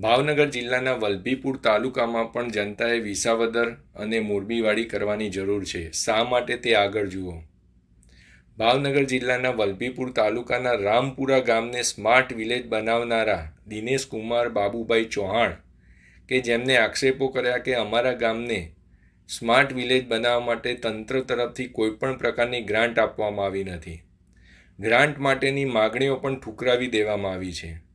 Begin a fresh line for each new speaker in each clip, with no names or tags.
ભાવનગર જિલ્લાના વલભીપુર તાલુકામાં પણ જનતાએ વિસાવદર અને મોરબીવાડી કરવાની જરૂર છે. શા માટે તે આગળ જુઓ? ભાવનગર જિલ્લાના વલભીપુર તાલુકાના રામપુરા ગામને સ્માર્ટ વિલેજ બનાવનારા દિનેશ કુમાર બાબુભાઈ ચૌહાણ કે જેમને આક્ષેપો કર્યા કે અમારા ગામને સ્માર્ટ વિલેજ બનાવવા માટે તંત્ર તરફથી કોઈપણ પ્રકારની ગ્રાન્ટ આપવામાં આવી નથી. ગ્રાન્ટ માટેની માગણીઓ પણ ઠુકરાવી દેવામાં આવી છે.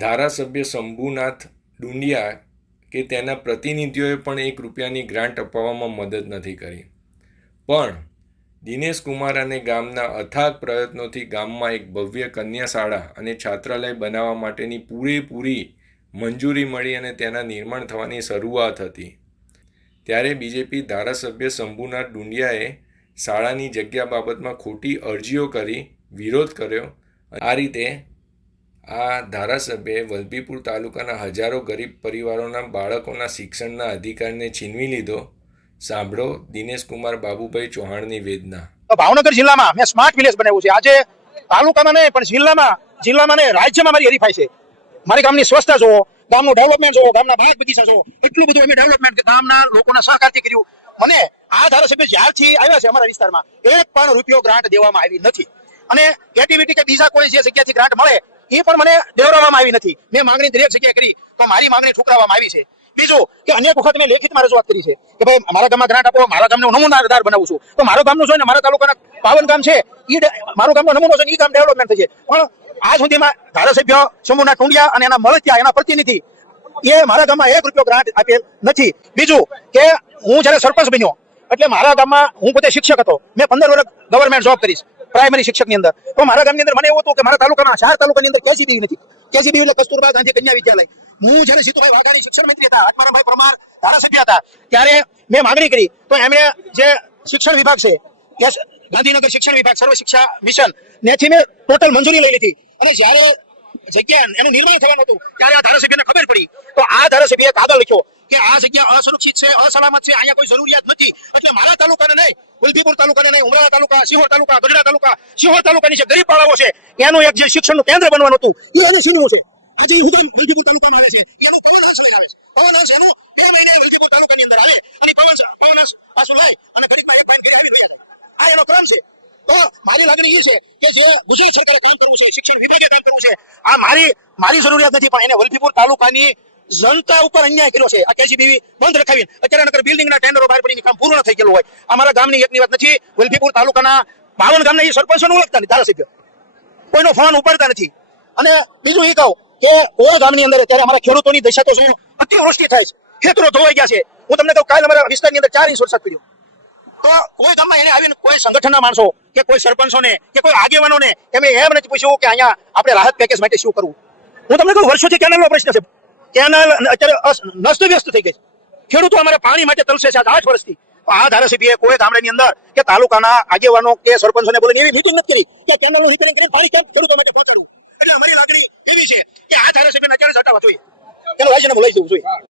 ધારાસભ્ય શંભુનાથ ડુંડિયા કે તેના પ્રતિનિધિઓએ પણ એક રૂપિયાની ગ્રાન્ટ અપાવવામાં મદદ નથી કરી. પણ દિનેશ કુમાર અને ગામના અથાગ પ્રયત્નોથી ગામમાં એક ભવ્ય કન્યા શાળા અને છાત્રાલય બનાવવા માટેની પૂરેપૂરી મંજૂરી મળી અને તેના નિર્માણ થવાની શરૂઆત હતી. ત્યારે બીજેપી ધારાસભ્ય શંભુનાથ ડુંડિયાએ શાળાની જગ્યા બાબતમાં ખોટી અરજીઓ કરી વિરોધ કર્યો. આ રીતે આ ધારાસભ્યએ વલભીપુર તાલુકાના હજારો ગરીબ પરિવારોના બાળકોના શિક્ષણના અધિકારને છીનવી લીધો. સાંભળો દિનેશ કુમાર બાબુભાઈ ચૌહાણની વેદના.
ભાવનગર જિલ્લામાં મેં સ્માર્ટ વિલેજ બનાવ્યું છે. આજે તાલુકામાં નહીં, પણ જિલ્લામાં જિલ્લામાં નહીં, રાજ્યમાં મારી હરીફાઈ છે. મારી ગામની સ્વચ્છતા જોવો ગામનું ડેવલપમેન્ટ જોવો ગામના બાગ બગીચા જોવો એટલું બધું અમે ડેવલપમેન્ટ ગામના લોકોના સહકારથી કર્યું. મને આ ધારાસભ્ય જ્યારથી આવ્યા છે અમારા વિસ્તારમાં, એક પણ રૂપિયો ગ્રાન્ટ દેવામાં આવી નથી. અને એક્ટિવિટી કે બીજા કોઈ જે જગ્યાથી ગ્રાન્ટ મળે એ પણ મને દેવડાવવામાં આવી નથી. મેં માંગણી દરેક જગ્યાએ કરી તો મારી માંગણી ઠુકરાવવામાં આવી છે. બીજું કે અનેક વખત મેં લેખિતમાં રજૂઆત કરી છે કે ભાઈ મારા ગામમાં ગ્રાન્ટ આપો, મારા ગામને નમૂનાદાર બનાવું છું. તો મારા ગામનું જોઈને મારા તાલુકાના પાવન ગામ છે એ મારું ગામનો નમૂનો છે એ ગામ ડેવલપમેન્ટ થશે. પણ આજ સુધીમાં ધારાસભ્ય સમૂહના ટુંડિયા અને એના મળતિયા, એના પ્રતિનિધિ, એ મારા ગામમાં એક રૂપિયો ગ્રાન્ટ આપેલ નથી. બીજું કે હું જ્યારે સરપંચ બન્યો, એટલે મારા ગામમાં હું પોતે શિક્ષક હતો. મેં પંદર વર્ષ ગવર્મેન્ટ જોબ કરીશ. પ્રાઇમરી શિક્ષકની અંદર. તો મારા ગામની અંદર મને એવું હતું કે મારા તાલુકાના ચાર તાલુકાની અંદર કેસીબી નથી. કેસીબી એટલે કસ્તુરબા ગાંધી કન્યા વિદ્યાલય. હું જ્યારે સીતુભાઈ વાઘાણી શિક્ષણ મંત્રી હતા અકબરભાઈ પરમાર ધારાસભ્ય હતા, ત્યારે મેં માગણી કરી. તો એમણે જે શિક્ષણ વિભાગ છે ગાંધીનગર શિક્ષણ વિભાગ, સર્વ શિક્ષા મિશન નેથી મેં ટોટલ મંજૂરી લઈ લીધી. અને જ્યારે જગ્યા એને નિર્માણ થવાનું હતું. ત્યારે આ ધારાસભ્યને ખબર પડી. તો આ ધારાસભ્યએ કાગળ લખ્યો કે આ જગ્યા અસુરક્ષિત છે, અસલામત છે, અહીંયા કોઈ જરૂરિયાત નથી. એટલે મારા તાલુકાને નહીં વલભીપુર તાલુકાને નહીં, ઉમરાળા તાલુકા સિહોર તાલુકા, ગઢડા તાલુકા સિહોર તાલુકાની જે ગરીબ પાળાઓ છે, એનું એક જે શિક્ષણનું કેન્દ્ર બનવાનું હતું, એ એને છે. હજી હું વલભીપુર તાલુકામાં આવે છે. એનું પવન હર્ષ લઈ આવે છે. પવન હર્ષ એનું એ મહિને વલભીપુર તાલુકાની અંદર આવે અને પવન પવન હંસ પાછું લાય અને ઘડીકમાં એક પોઈન્ટ કરી આવી રહ્યા છે આ એનો ક્રમ છે તો મારી લાગણી એ છે કે જે ગુજરાત સરકારે કામ કરવું છે, શિક્ષણ વિભાગે કામ કરવું છે, આ મારી મારી જરૂરિયાત નથી, પણ એને વલભીપુર તાલુકાની જનતા ઉપર અન્યાય કર્યો છે. આ કેસીબી બંધ રખાવી અત્યારે નકર બિલ્ડિંગના ટેન્ડરો બહાર પડીને કામ પૂર્ણ થઈ ગયેલું હોય. અમારા ગામની એકની વાત નથી, વલભીપુર તાલુકાના બાવન ગામના એ સરપંચોને ઓળખતા નથી, ધારાસભ્ય. કોઈનો ફોન ઉપાડતા નથી. અને બીજું એ કહું કે કોઈ ગામની અંદર અત્યારે અમારા ખેડૂતોની દશા તો શું અતિવૃષ્ટિ થાય છે. ખેતરો ધોવાઈ ગયા છે. હું તમને કહું, કાલ અમારા વિસ્તારની અંદર ચાર ઇંચ વરસાદ પડ્યો. તો કોઈ તમે એને આવીને કોઈ સંગઠનના માણસો કે કોઈ સરપંચોને કે કોઈ આગેવાનોને એમ એમ નથી પૂછ્યું કે અહીંયા આપણે રાહત પેકેજ માટે શું કરવું. હું તમને કહું, વર્ષોથી કેનાલનો પ્રશ્ન છે. કેનાલ અત્યારે નસ્ત વ્યસ્ત થઈ ગઈ છે. ખેડૂતો અમારે પાણી માટે તલસે છે આઠ વર્ષથી. આ ધારાસભ્યએ કોઈ ગામડાની અંદર કે તાલુકાના આગેવાનો કે સરપંચોને બોલીને એવી મિટિંગ નથી કરી કે કેનાલનું રિપેરિંગ કરીને પાણી કેમ ખેડૂતો માટે પહોંચાડવું એટલે અમારી લાગણી એવી છે કે આ ધારાસભ્યને અત્યારે જ જોઈએ. તેનું રાજીનામું બોલાવી જવું જોઈએ.